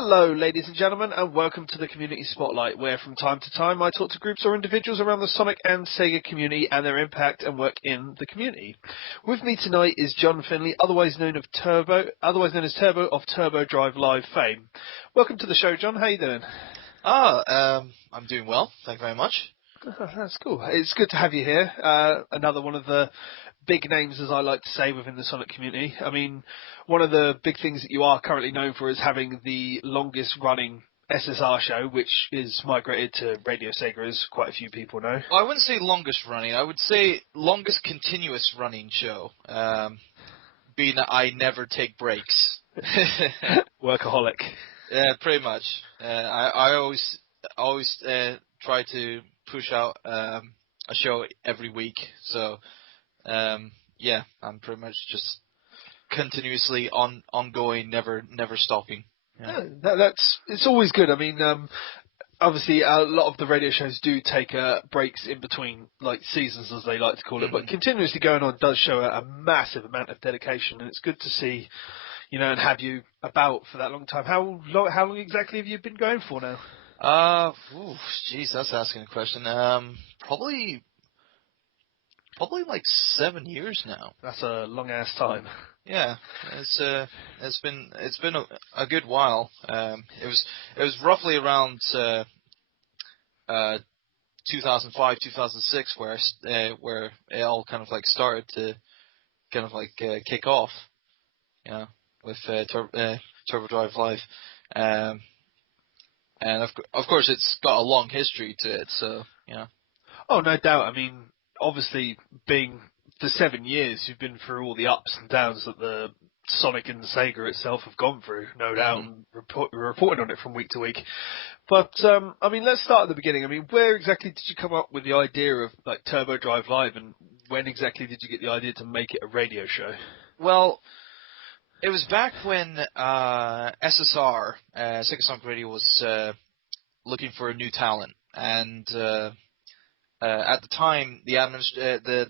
Hello, ladies and gentlemen, and welcome to the Community Spotlight, where from time to time I talk to groups or individuals around the Sonic and Sega community and their impact and work in the community. With me tonight is John Finley, otherwise known as Turbo of Turbo Drive Live fame. Welcome to the show, John. How you doing? I'm doing well. Thank you very much. That's cool. It's good to have you here. Another one of the big names, as I like to say, within the Sonic community. I mean, one of the big things that you are currently known for is having the longest running SSR show, which is migrated to Radio Sega, as quite a few people know. Well, I wouldn't say longest running. I would say longest continuous running show, being that I never take breaks. Workaholic. Yeah, pretty much. I always try to push out a show every week. So, yeah, I'm pretty much just continuously ongoing, never stopping. Yeah, it's always good. I mean, obviously, a lot of the radio shows do take breaks in between, like seasons, as they like to call it. But continuously going on does show a massive amount of dedication, and it's good to see, and have you about for that long time. How long exactly have you been going for now? Geez, that's asking a question. Probably like 7 years now. That's a long ass time. Yeah, it's been a good while. It was roughly around 2005, 2006 where it all kind of like started to kind of like kick off, with Turbo Drive Live, and of course it's got a long history to it. So Oh, no doubt. I mean, obviously, being for 7 years, you've been through all the ups and downs that the Sonic and the Sega itself have gone through, no doubt, and reporting on it from week to week. But, I mean, let's start at the beginning. I mean, where exactly did you come up with the idea of, like, Turbo Drive Live, and when exactly did you get the idea to make it a radio show? Well, it was back when SSR, SEGASonic Radio, was looking for a new talent, and at the time, the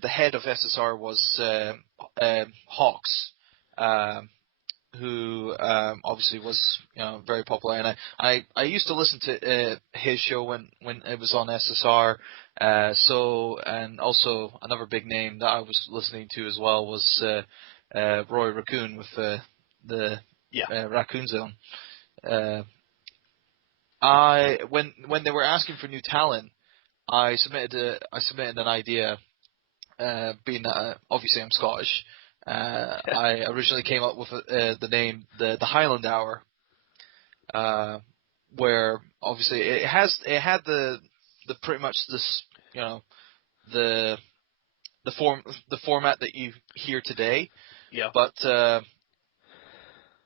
head of SSR was Hawks, who obviously was very popular, and I used to listen to his show when it was on SSR. And also another big name that I was listening to as well was Roy Raccoon with the Raccoon Zone. When they were asking for new talent, I submitted an idea, being that obviously I'm Scottish. I originally came up with the name the Highland Hour, where obviously it had the pretty much this the format that you hear today. Yeah. But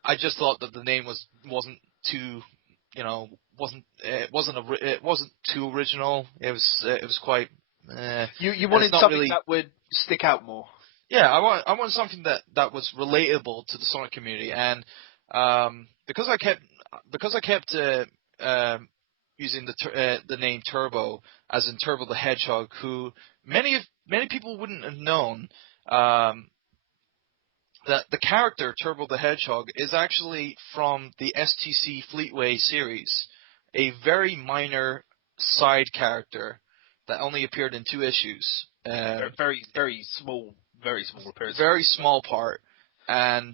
I just thought that the name wasn't too it wasn't too original. It was quite. You wanted something really, that would stick out more. Yeah, I want something that was relatable to the Sonic community, and because I kept using the name Turbo, as in Turbo the Hedgehog, who many people wouldn't have known that the character Turbo the Hedgehog is actually from the STC Fleetway series, a very minor side character that only appeared in 2 issues. Very, very small appearance. Very small part. And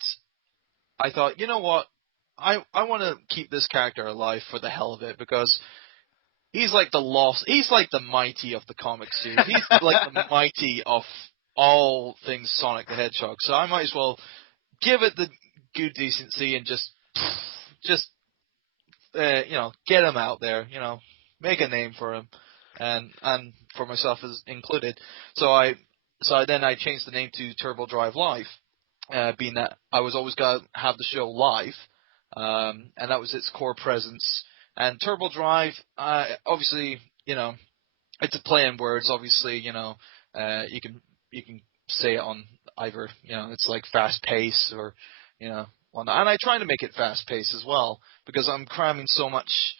I thought, you know what? I want to keep this character alive for the hell of it, because he's like the mighty of the comic series. He's like the mighty of all things Sonic the Hedgehog. So I might as well give it the good decency and just get him out there, make a name for him, and for myself as included. So I changed the name to Turbo Drive Live, being that I was always going to have the show live, and that was its core presence. And Turbo Drive, obviously, it's a play on words. Obviously, you can say it on either, it's like fast pace or, whatnot. And I try to make it fast pace as well, because I'm cramming so much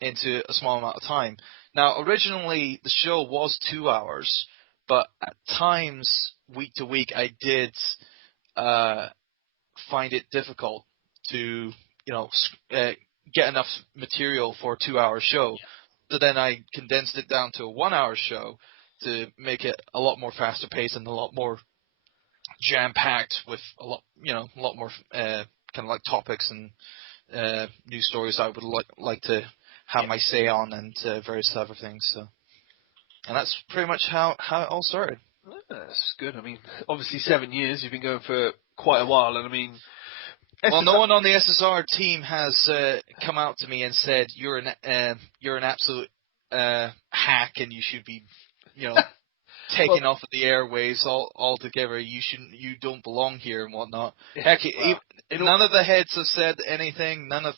into a small amount of time. Now, originally the show was 2 hours, but at times, week to week, I did find it difficult to get enough material for a 2-hour show. So then I condensed it down to a 1-hour show to make it a lot more faster paced and a lot more jam packed with a lot more kind of like topics and news stories I would like to have my say on, and various other things. So, and that's pretty much how it all started. That's good. I mean, obviously 7 years. You've been going for quite a while, and I mean, well, no one on the SSR team has come out to me and said you're an absolute hack and you should be, taken off of the airwaves altogether. You don't belong here and whatnot. Heck, none of the heads have said anything. None of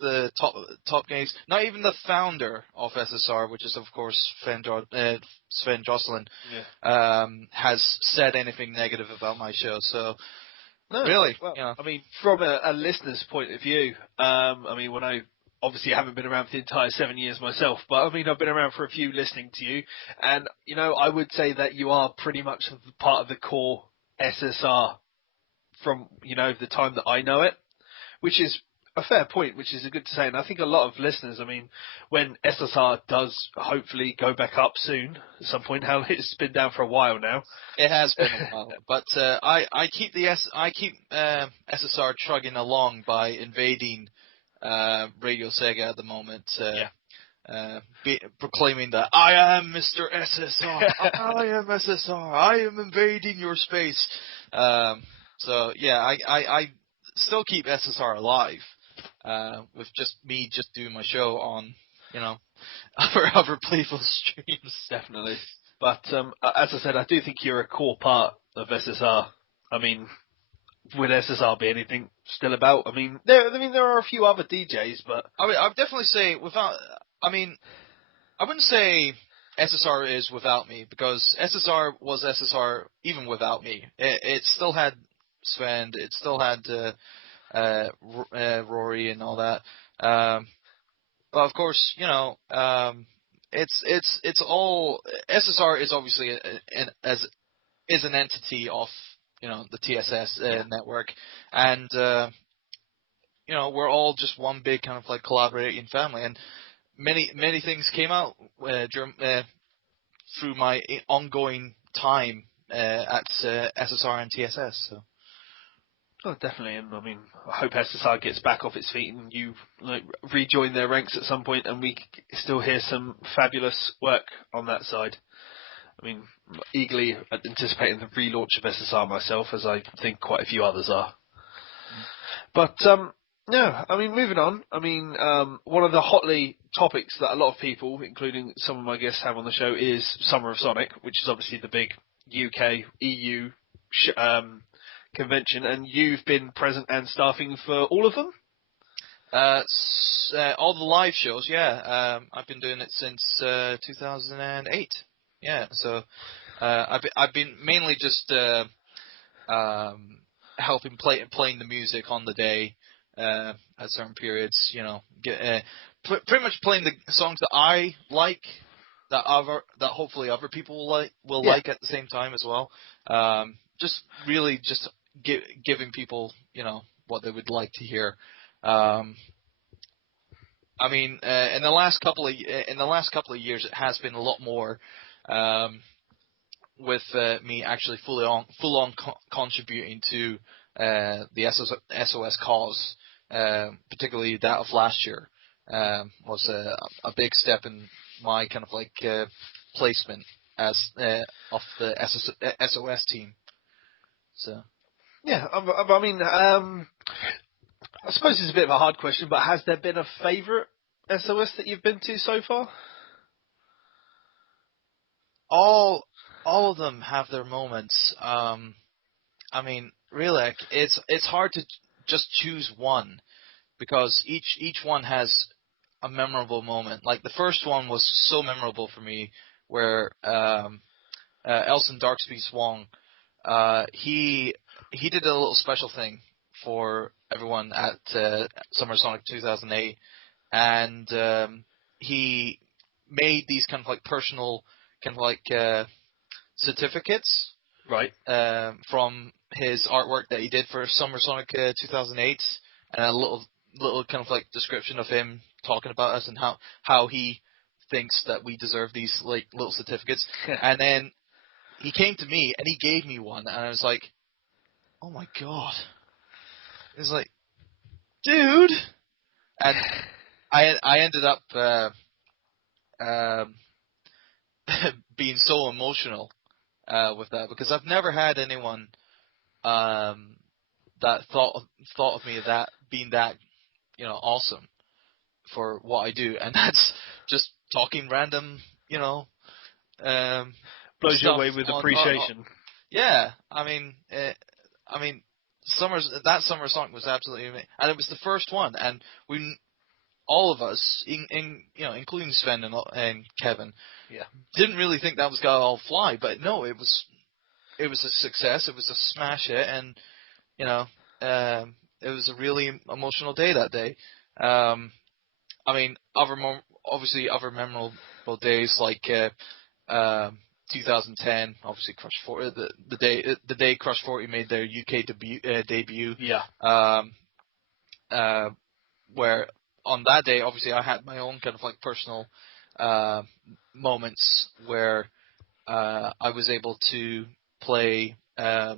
the top guys, not even the founder of SSR, which is of course Sven Jocelyn, has said anything negative about my show. So. No, really? Well, I mean, from a listener's point of view, I mean, when I obviously haven't been around for the entire 7 years myself, but I mean, I've been around for a few listening to you, and, I would say that you are pretty much part of the core SSR from, the time that I know it, which is a fair point, which is a good to say. And I think a lot of listeners, I mean, when SSR does hopefully go back up soon at some point, how it's been down for a while now. It has been a while, but I keep SSR chugging along by invading Radio Sega at the moment. Proclaiming that I am Mr. SSR, I am SSR, I am invading your space. So yeah, I still keep SSR alive, with just me doing my show on, other playful streams. Definitely. But as I said, I do think you're a core part of SSR. I mean, would SSR be anything still about? I mean, there are a few other DJs, but I mean, I'd definitely say I wouldn't say SSR is without me, because SSR was SSR even without me. It still had Sven, it still had Rory and all that. But of course, it's all SSR is obviously is an entity of the TSS network, and we're all just one big kind of like collaborating family, and many things came out through my ongoing time at SSR and TSS. So. Oh, definitely, and I mean, I hope SSR gets back off its feet and you rejoin their ranks at some point, and we still hear some fabulous work on that side. I mean, eagerly anticipating the relaunch of SSR myself, as I think quite a few others are. But no, I mean, moving on. I mean, one of the hotly topics that a lot of people, including some of my guests, have on the show is Summer of Sonic, which is obviously the big UK EU convention, and you've been present and staffing for all of them? All the live shows, yeah. I've been doing it since 2008. Yeah, so I've been mainly just helping playing the music on the day at certain periods. Pretty much playing the songs that I like, that hopefully other people will like at the same time as well. Just really giving people what they would like to hear. I mean, in the last couple of years, it has been a lot more with me actually full on contributing to the SOS cause, particularly that of last year, was a big step in my kind of like placement as of the SOS team. So. Yeah, I mean, I suppose it's a bit of a hard question, but has there been a favourite SOS that you've been to so far? All of them have their moments. I mean, really, it's hard to just choose one, because each one has a memorable moment. Like the first one was so memorable for me, where Elson Darkspeed Swong, he did a little special thing for everyone at Summer Sonic 2008, and he made these kind of like personal kind of like certificates, right, from his artwork that he did for Summer Sonic 2008, and a little little kind of like description of him talking about us and how he thinks that we deserve these like little certificates. And then he came to me and he gave me one, and I was like, oh my god. It's like, dude. And I ended up um, being so emotional with that, because I've never had anyone that thought of me that being that, you know, awesome for what I do, and that's just talking random, you know, Blows you stuff away with on. appreciation. Yeah, I mean, that summer song was absolutely amazing, and it was the first one, and we all of us, you know, including Sven and Kevin, Yeah. didn't really think that was gonna all fly, but no, it was a success. It was a smash hit, and you know, it was a really emotional day that day. I mean, obviously other memorable days like 2010, obviously Crush 40, the day Crush 40 made their UK debut. Yeah. Where on that day, obviously I had my own kind of like personal moments where I was able to play a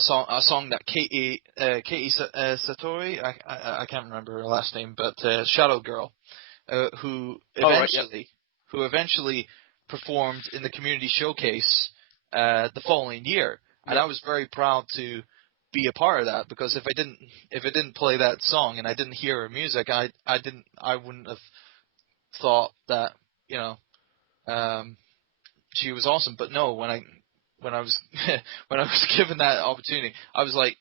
song that Katie Satori, I can't remember her last name, but Shadow Girl, who eventually performed in the community showcase the following year, and I was very proud to be a part of that, because if I didn't play that song and I didn't hear her music, I wouldn't have thought that, you know, she was awesome. But no, when I was when I was given that opportunity, I was like,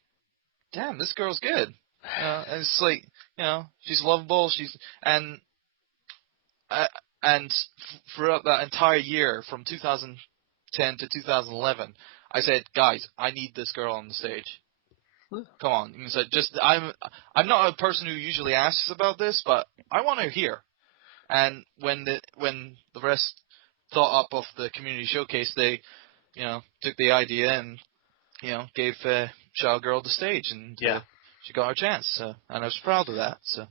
damn, this girl's good. And it's like, you know, she's lovable. And throughout that entire year from 2010 to 2011, I said, guys, I need this girl on the stage. Come on. And so I'm not a person who usually asks about this, but I want her here. And when the rest thought up of the community showcase, they, you know, took the idea and, you know, gave Shadow Girl the stage, and she got her chance. And I was proud of that. So.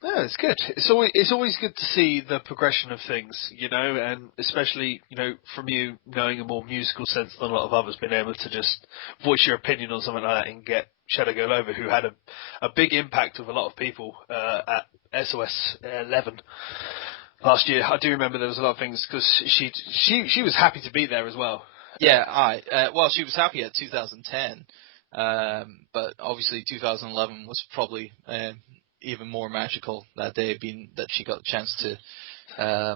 Yeah, it's good. It's always good to see the progression of things, you know, and especially, you know, from you knowing a more musical sense than a lot of others, being able to just voice your opinion on something like that and get Shadow Girl over, who had a big impact with a lot of people at SOS 11 last year. I do remember there was a lot of things, because she was happy to be there as well. Yeah, well, she was happy at 2010, but obviously 2011 was probably even more magical that day, being that she got a chance to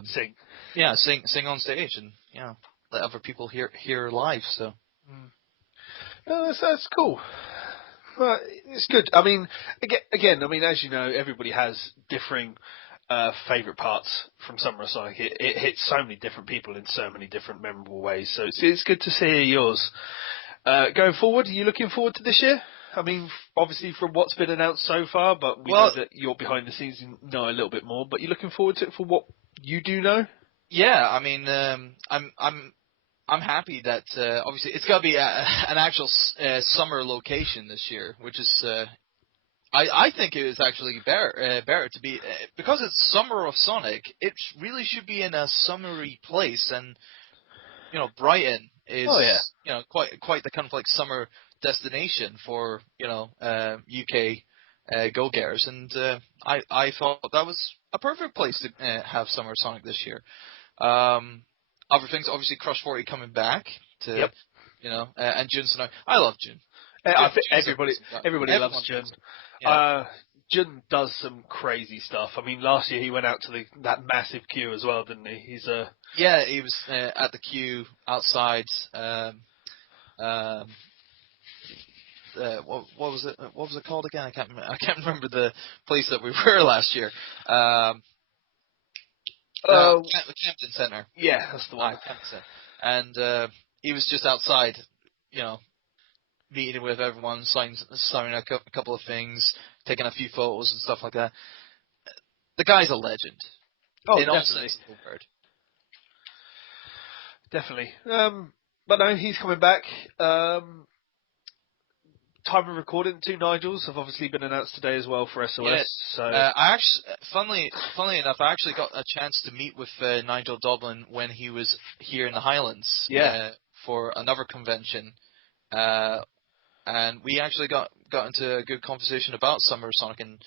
sing. Yeah, sing on stage, and, you know, let other people hear her live. So. No, that's cool. Well, it's good. I mean, again, I mean, as you know, everybody has differing favourite parts from Summer of Sonic. It hits so many different people in so many different memorable ways. So it's good to see yours. Going forward, are you looking forward to this year? I mean, obviously from what's been announced so far, but we know that you're behind the scenes and know a little bit more. But you're looking forward to it for what you do know? Yeah, I mean, I'm happy that obviously it's got to be an actual summer location this year, which is I think it is actually better to be because it's Summer of Sonic. It really should be in a summery place, and, you know, Brighton is you know, quite the kind of like summer destination for, you know, UK go-getters, and I thought that was a perfect place to have Summer of Sonic this year. Other things, obviously, Crush 40 coming back to, you know, and Jun Sonoy. I love Jun. I think everybody loves Jun. Yeah. Jun does some crazy stuff. I mean, last year he went out to that massive queue as well, didn't he? Yeah, he was at the queue outside. What was it? What was it called again? I can't remember the place that we were last year. The Campton Center. Yeah, that's the one. Campton Center. And he was just outside, you know, meeting with everyone, signing a couple of things, taking a few photos and stuff like that. The guy's a legend. Oh, in definitely. all sense of the word. Definitely. But no, he's coming back. time of recording, 2 Nigels have obviously been announced today as well for SOS. Yeah. So I actually, funnily enough, I actually got a chance to meet with Nigel Dublin when he was here in the Highlands. Yeah. For another convention, and we actually got into a good conversation about Summer of Sonic and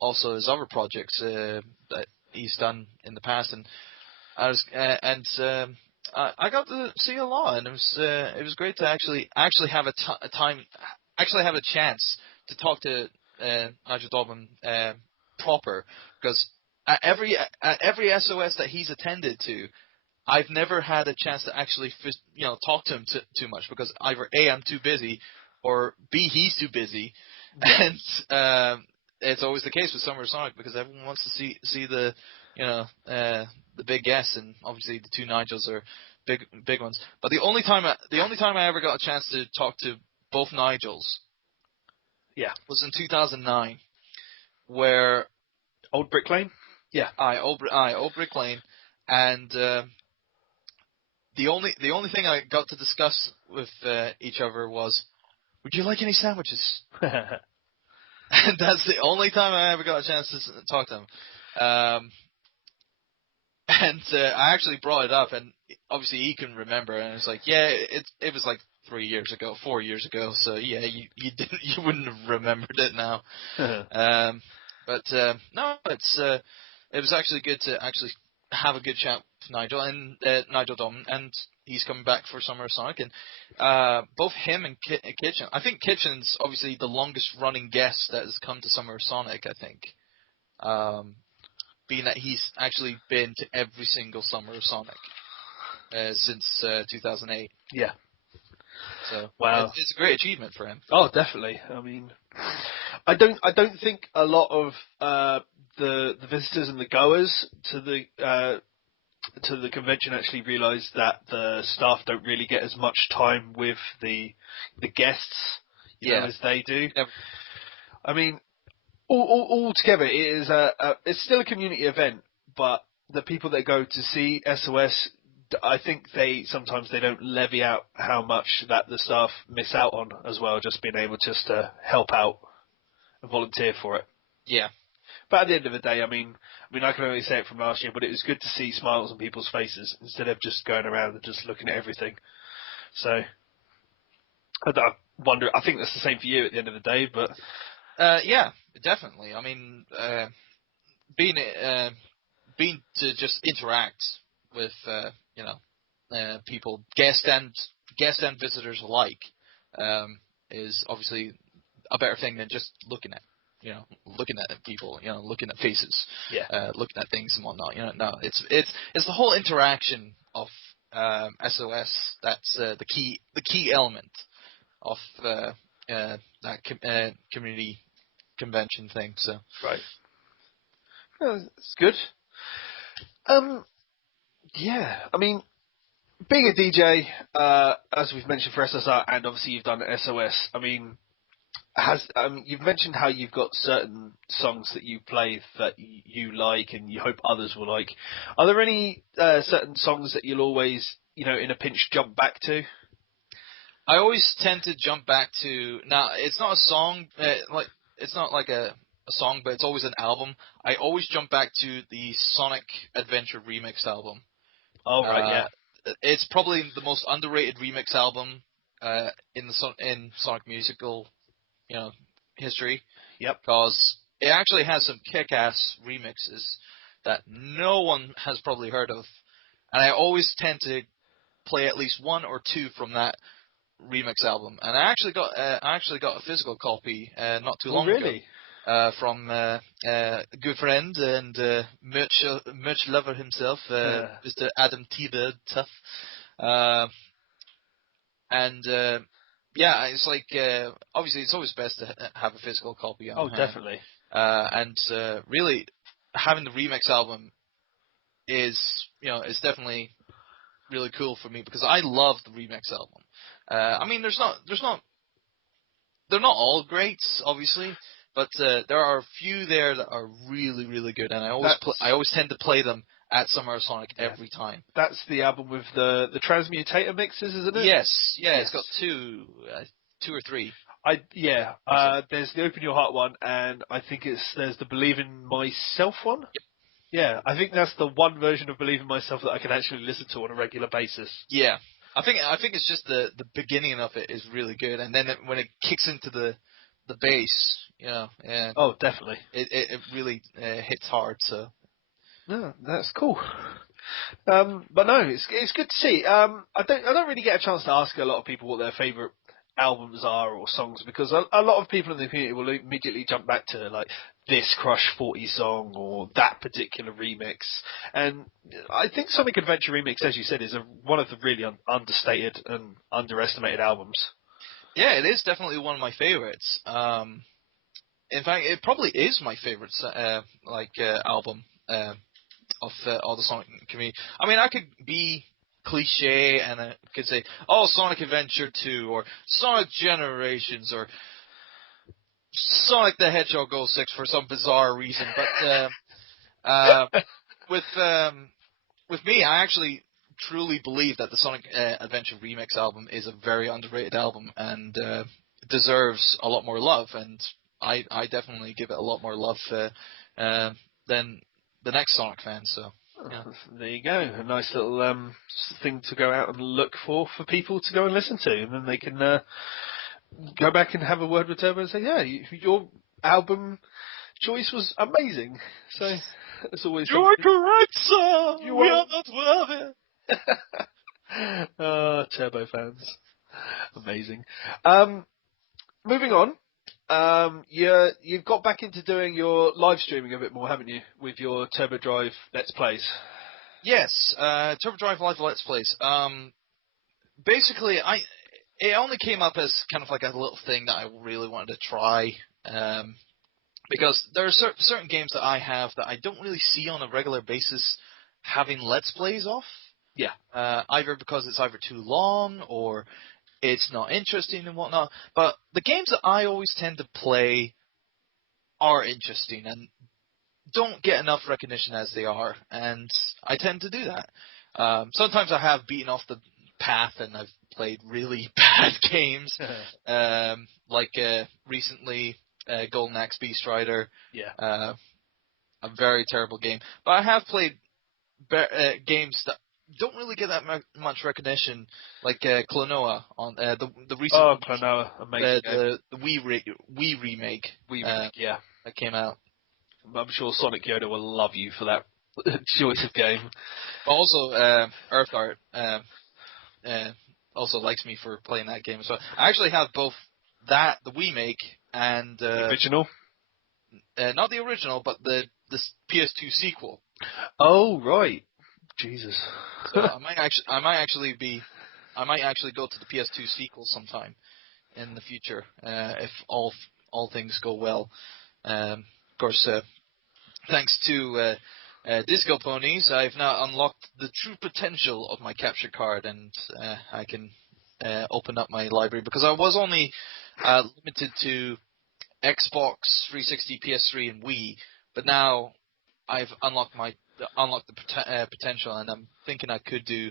also his other projects that he's done in the past. And I got to see a lot, and it was great to actually have have a chance to talk to Nigel Dublin proper, because at every SOS that he's attended to, I've never had a chance to actually talk to him too much, because either A, I'm too busy, or B, he's too busy, and it's always the case with Summer of Sonic, because everyone wants to see the the big guests, and obviously the 2 Nigels are big ones. But the only time I ever got a chance to talk to both Nigels, was in 2009, where Old Brick Lane. Yeah. Old Brick Lane, and the only thing I got to discuss with each other was, would you like any sandwiches? And that's the only time I ever got a chance to talk to him. And I actually brought it up, and obviously he can remember, and it's like, yeah, it was like 4 years ago, so yeah, you wouldn't have remembered it now. But no, it was actually good to actually have a good chat with Nigel and Nigel Dom, and he's coming back for Summer of Sonic, and both him and Kitchen. I think Kitchen's obviously the longest running guest that has come to Summer of Sonic, I think. Being that he's actually been to every single Summer of Sonic since 2008. Yeah. So wow, it's a great achievement for him. Oh, definitely. I mean, I don't think a lot of the visitors and the goers to the convention actually realise that the staff don't really get as much time with the guests, you know, as they do. Yeah. I mean, all together, it is it's still a community event, but the people that go to see SOS, I think sometimes they don't levy out how much that the staff miss out on as well, just being able just to help out and volunteer for it. Yeah. But at the end of the day, I mean, I can only say it from last year, but it was good to see smiles on people's faces instead of just going around and just looking at everything. So, I wonder, I think that's the same for you at the end of the day, but... yeah, definitely. I mean, being to just interact with people, guests and visitors alike, is obviously a better thing than just looking at people, looking at faces, looking at things and whatnot. No, it's the whole interaction of SOS that's the key element of that community convention thing. So right, it's good. Yeah, I mean, being a DJ, as we've mentioned for SSR, and obviously you've done SOS. I mean, you've mentioned how you've got certain songs that you play that you like and you hope others will like. Are there any certain songs that you'll always, in a pinch, jump back to? I always tend to jump back to. Now, it's not a song, it's not like a song, but it's always an album. I always jump back to the Sonic Adventure remix album. Oh right, yeah. It's probably the most underrated remix album in Sonic musical, history. Yep. Because it actually has some kick-ass remixes that no one has probably heard of, and I always tend to play at least one or two from that remix album. And I actually got a physical copy not too long ago. From a good friend and merch lover himself, Mr. Adam T-Bird Tough. Yeah, it's like obviously it's always best to have a physical copy on hand. Definitely. And really, having the remix album is definitely really cool for me, because I love the remix album. I mean, they're not all great, obviously, but there are a few there that are really, really good, and I always tend to play them at Summer of Sonic every time. That's the album with the Transmutator mixes, isn't it? Yes, yeah, yes. It's got two or three. There's the Open Your Heart one, and I think there's the Believe in Myself one. Yeah, I think that's the one version of Believe in Myself that I can actually listen to on a regular basis. Yeah, I think it's just the beginning of it is really good, and then when it kicks into the bass, and Oh, definitely. it really hits hard. So No, that's cool. But no, it's good to see. I don't really get a chance to ask a lot of people what their favourite albums are or songs, because a lot of people in the community will immediately jump back to like this Crush 40 song or that particular remix. And I think Sonic Adventure Remix, as you said, is one of the really understated and underestimated albums. yeah, it is definitely one of my favorites. In fact, it probably is my favorite album of all the Sonic community. I mean, I could be cliche and I could say, oh, Sonic Adventure 2 or Sonic Generations or Sonic the Hedgehog 06 for some bizarre reason, but with me, I actually truly believe that the Sonic Adventure Remix album is a very underrated album and deserves a lot more love, and I definitely give it a lot more love than the next Sonic fan. So yeah. There you go, a nice little thing to go out and look for people to go and listen to, and then they can go back and have a word with Turbo and say, yeah, your album choice was amazing. So it's always You're correct, sir. We are not worthy. Turbo fans, amazing. Moving on. You've got back into doing your live streaming a bit more, haven't you, with your Turbo Drive Let's Plays? Yes, Turbo Drive Live Let's Plays. Basically, it only came up as kind of like a little thing that I really wanted to try, because there are certain games that I have that I don't really see on a regular basis having Let's Plays of. Yeah. Either because it's either too long or it's not interesting and whatnot. But the games that I always tend to play are interesting and don't get enough recognition as they are, and I tend to do that. Sometimes I have beaten off the path and I've played really bad games, like recently Golden Axe Beast Rider. Yeah. A very terrible game. But I have played games that don't really get that much recognition, like Klonoa on the recent. Oh, Klonoa, amazing game. The Wii remake. Yeah. That came out. I'm sure Sonic Yoda will love you for that choice of game. Also, Earthart also likes me for playing that game as well. I actually have both that, the Wii make, and The original. Not the original, but the PS2 sequel. Oh right, Jesus. So I might actually go to the PS2 sequel sometime in the future, if all things go well. Of course, thanks to Disco Ponies, I've now unlocked the true potential of my capture card, and I can open up my library, because I was only limited to Xbox 360, PS3, and Wii, but now I've unlocked the potential, and I'm thinking I could do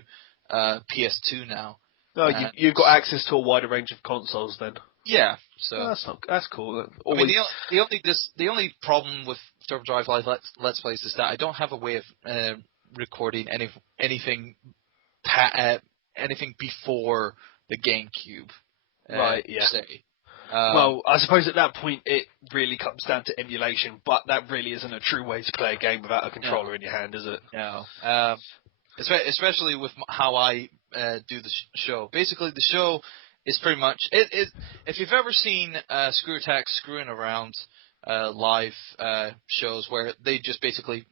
PS2 now. Oh, you've got access to a wider range of consoles then. Yeah, so that's cool. I mean, the only problem with Turbo Drive Live Let's Plays is that I don't have a way of recording anything before the GameCube. Right. Yeah. Say. Well, I suppose at that point it really comes down to emulation, but that really isn't a true way to play a game without a controller in your hand, is it? No. Especially with how I do the show. Basically, the show is pretty much it. If you've ever seen Screw Attack screwing around live shows where they just basically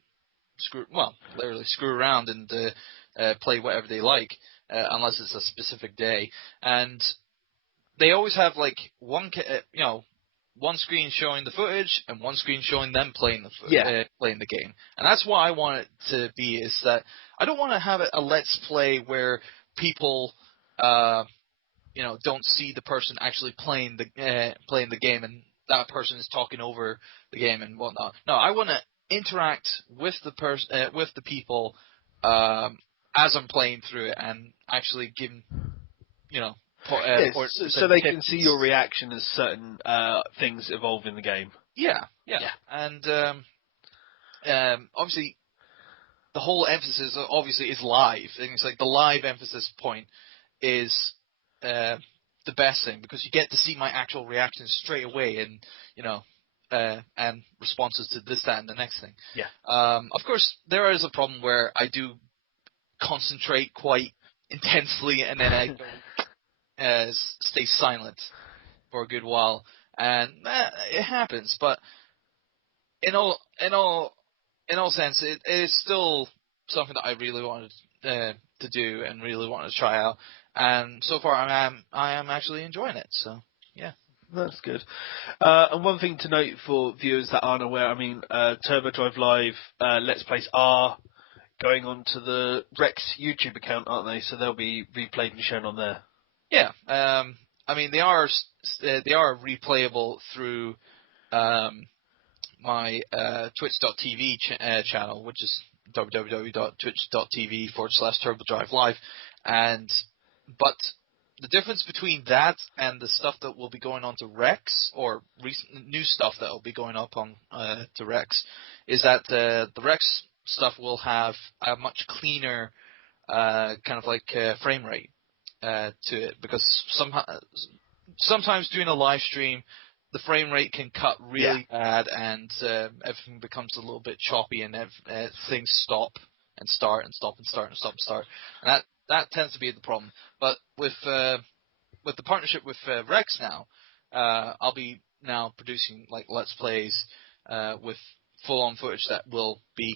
literally screw around and play whatever they like, unless it's a specific day, and they always have like one screen showing the footage and one screen showing them playing the game. And that's what I want it to be, is that I don't want to have a let's play where people don't see the person actually playing the game and that person is talking over the game and whatnot. No, I want to interact with the people as I'm playing through it, and actually give Yes, so certain they can see techniques. your reaction as certain things evolve in the game. Yeah. Yeah. And obviously, the whole emphasis obviously is live. And it's like the live emphasis point is the best thing because you get to see my actual reactions straight away, and and responses to this, that, and the next thing. Yeah. Of course, there is a problem where I do concentrate quite intensely, and then I don't stay silent for a good while, and it happens. But in all sense, it is still something that I really wanted to do and really wanted to try out. And so far, I am actually enjoying it. So yeah. That's good. And one thing to note for viewers that aren't aware, I mean, Turbo Drive Live Let's Plays are going on to the Rex YouTube account, aren't they? So they'll be replayed and shown on there. Yeah. I mean, they are replayable through my twitch.tv channel, which is www.twitch.tv/TurboDriveLive, but the difference between that and the stuff that will be going on to Rex, or new stuff that will be going up on to Rex, is that the Rex stuff will have a much cleaner kind of like frame rate to it, because sometimes doing a live stream, the frame rate can cut really bad, and everything becomes a little bit choppy, and things stop and start and stop and start and stop and start, and that tends to be the problem. But with the partnership with Rex now, I'll be now producing like Let's Plays with full-on footage that will be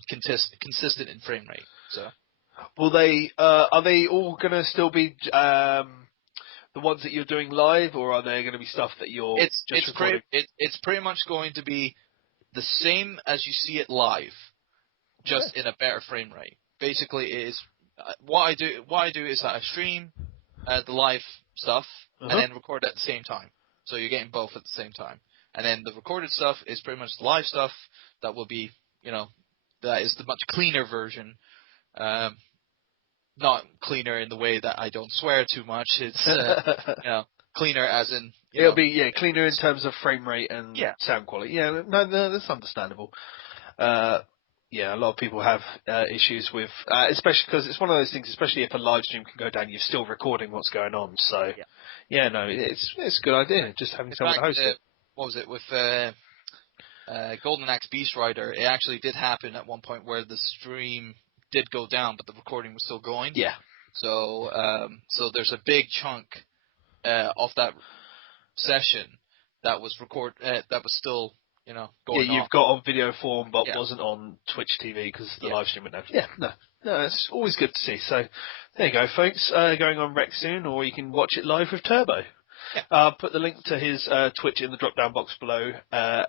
consistent in frame rate. So, will they? Are they all going to still be the ones that you're doing live, or are there going to be stuff that you're just recording? It's pretty much going to be the same as you see it live, just in a better frame rate. Basically, it is what I do. What I do is that I stream the live stuff and then record at the same time. So you're getting both at the same time. And then the recorded stuff is pretty much the live stuff that will be, that is the much cleaner version. Not cleaner in the way that I don't swear too much. It's cleaner as in it'll be cleaner in terms of frame rate and sound quality. Yeah, no, that's understandable. Yeah, a lot of people have issues with, especially because it's one of those things. Especially if a live stream can go down, you're still recording what's going on. So no, it's a good idea. Just having someone to host it. What was it with Golden Axe Beast Rider? It actually did happen at one point where the stream did go down, but the recording was still going. Yeah. So there's a big chunk of that session that was that was still going on. You've got on video form, but wasn't on Twitch TV because the live stream went down. Yeah, no, it's always good to see. So there you go, folks. Going on Rex soon, or you can watch it live with Turbo. Yeah. I'll put the link to his Twitch in the drop-down box below,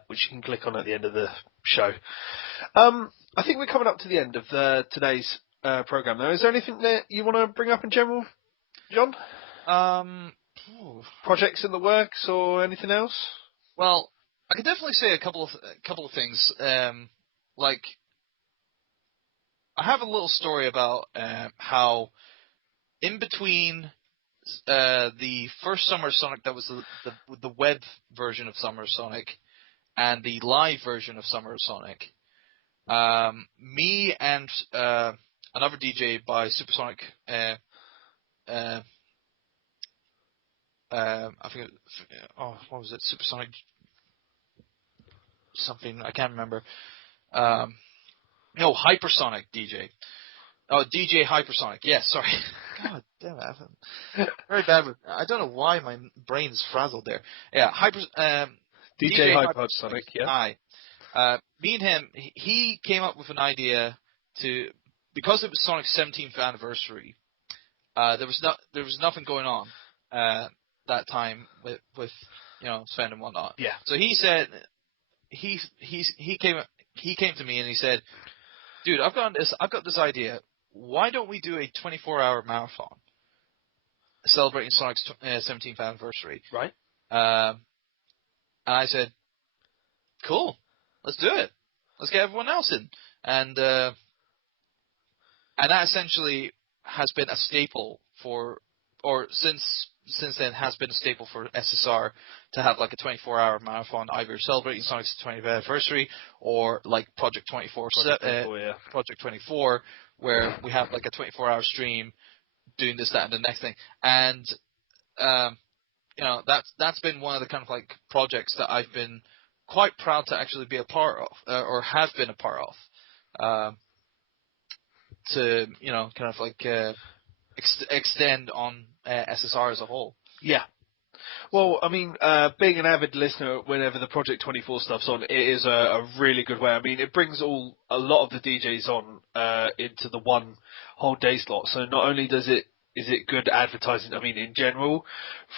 which you can click on at the end of the show. I think we're coming up to the end of today's program, though. Is there anything that you want to bring up in general, John? Projects in the works or anything else? Well, I could definitely say a couple of things. Like, I have a little story about how in between the first Summer Sonic, that was the web version of Summer Sonic, and the live version of Summer Sonic, me and another DJ by Supersonic, I think, what was it? Supersonic something, I can't remember. No, Hypersonic DJ. Oh, DJ Hypersonic. Yes, sorry. God damn it. I'm very bad with, I don't know why my brain is frazzled there. Yeah, DJ Hypersonic, yeah. Hi. Me and him, he came up with an idea because it was Sonic's 17th anniversary, there was nothing going on that time with Sven and whatnot. Yeah. So he said, he came to me and he said, dude, I've got this idea. Why don't we do a 24-hour marathon celebrating Sonic's 17th anniversary? Right. And I said, cool, let's do it. Let's get everyone else in. And that essentially has been a staple since since then has been a staple for SSR to have like a 24-hour marathon, either celebrating Sonic's 20th anniversary or like Project 24, Yeah. Project 24, where we have like a 24-hour stream doing this, that, and the next thing. And that's been one of the kind of like projects that I've been quite proud to actually be a part of, or have been a part of, to kind of like extend on SSR as a whole. Yeah. Well, I mean, being an avid listener whenever the Project 24 stuff's on, it is a really good way. I mean, it brings a lot of the DJs on into the one whole day slot. So not only is it good advertising, I mean, in general,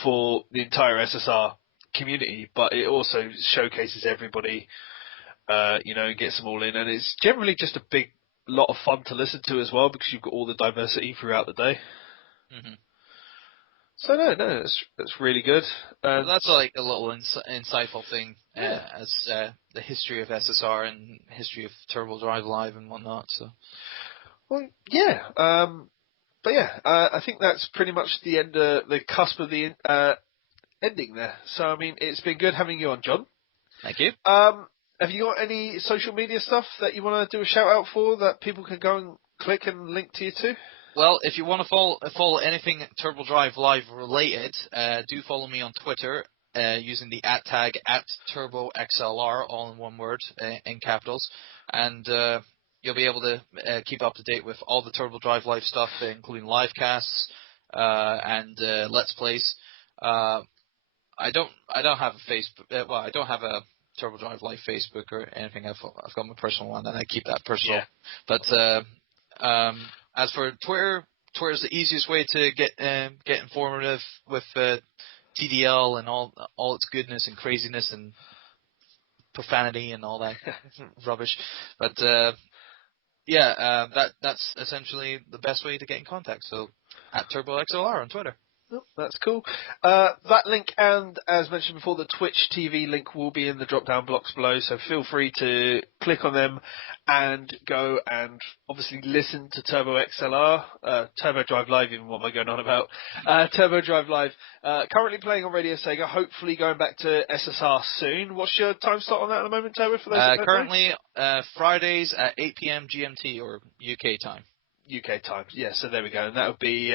for the entire SSR community, but it also showcases everybody, and gets them all in. And it's generally just a big lot of fun to listen to as well, because you've got all the diversity throughout the day. Mm-hmm. So no, that's really good. So that's like a little insightful thing as the history of SSR and history of Turbo Drive Live and whatnot. So, well, yeah, but yeah, I think that's pretty much the end, the cusp of the ending there. So I mean, it's been good having you on, John. thank you. Have you got any social media stuff that you want to do a shout out for that people can go and click and link to you to? Well, if you want to follow anything Turbo Drive Live related, do follow me on Twitter using the @tag @TurboXLR, all in one word, in capitals, and you'll be able to keep up to date with all the Turbo Drive Live stuff, including live casts and Let's Plays. I don't have a Facebook. Well, I don't have a Turbo Drive Live Facebook or anything. I've got my personal one, and I keep that personal. Yeah. But as for Twitter is the easiest way to get informative with TDL and all its goodness and craziness and profanity and all that rubbish. But that's essentially the best way to get in contact. So @TurboXLR on Twitter. Oh, that's cool. That link and, as mentioned before, the Twitch TV link will be in the drop-down blocks below, so feel free to click on them and go and obviously listen to Turbo XLR, Turbo Drive Live, even what am I going on about? Turbo Drive Live, currently playing on Radio Sega, hopefully going back to SSR soon. What's your time slot on that at the moment, Turbo, for those that don't currently, Fridays at 8 p.m. GMT, or UK time. UK time, yeah, so there we go. And that would be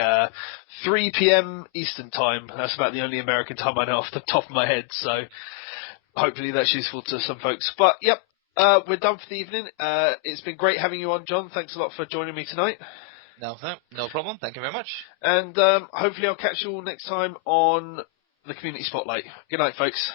3 p.m. Eastern time. That's about the only American time I know off the top of my head, so hopefully that's useful to some folks. But, yep, we're done for the evening. It's been great having you on, John. Thanks a lot for joining me tonight. No problem. Thank you very much. And hopefully I'll catch you all next time on the Community Spotlight. Good night, folks.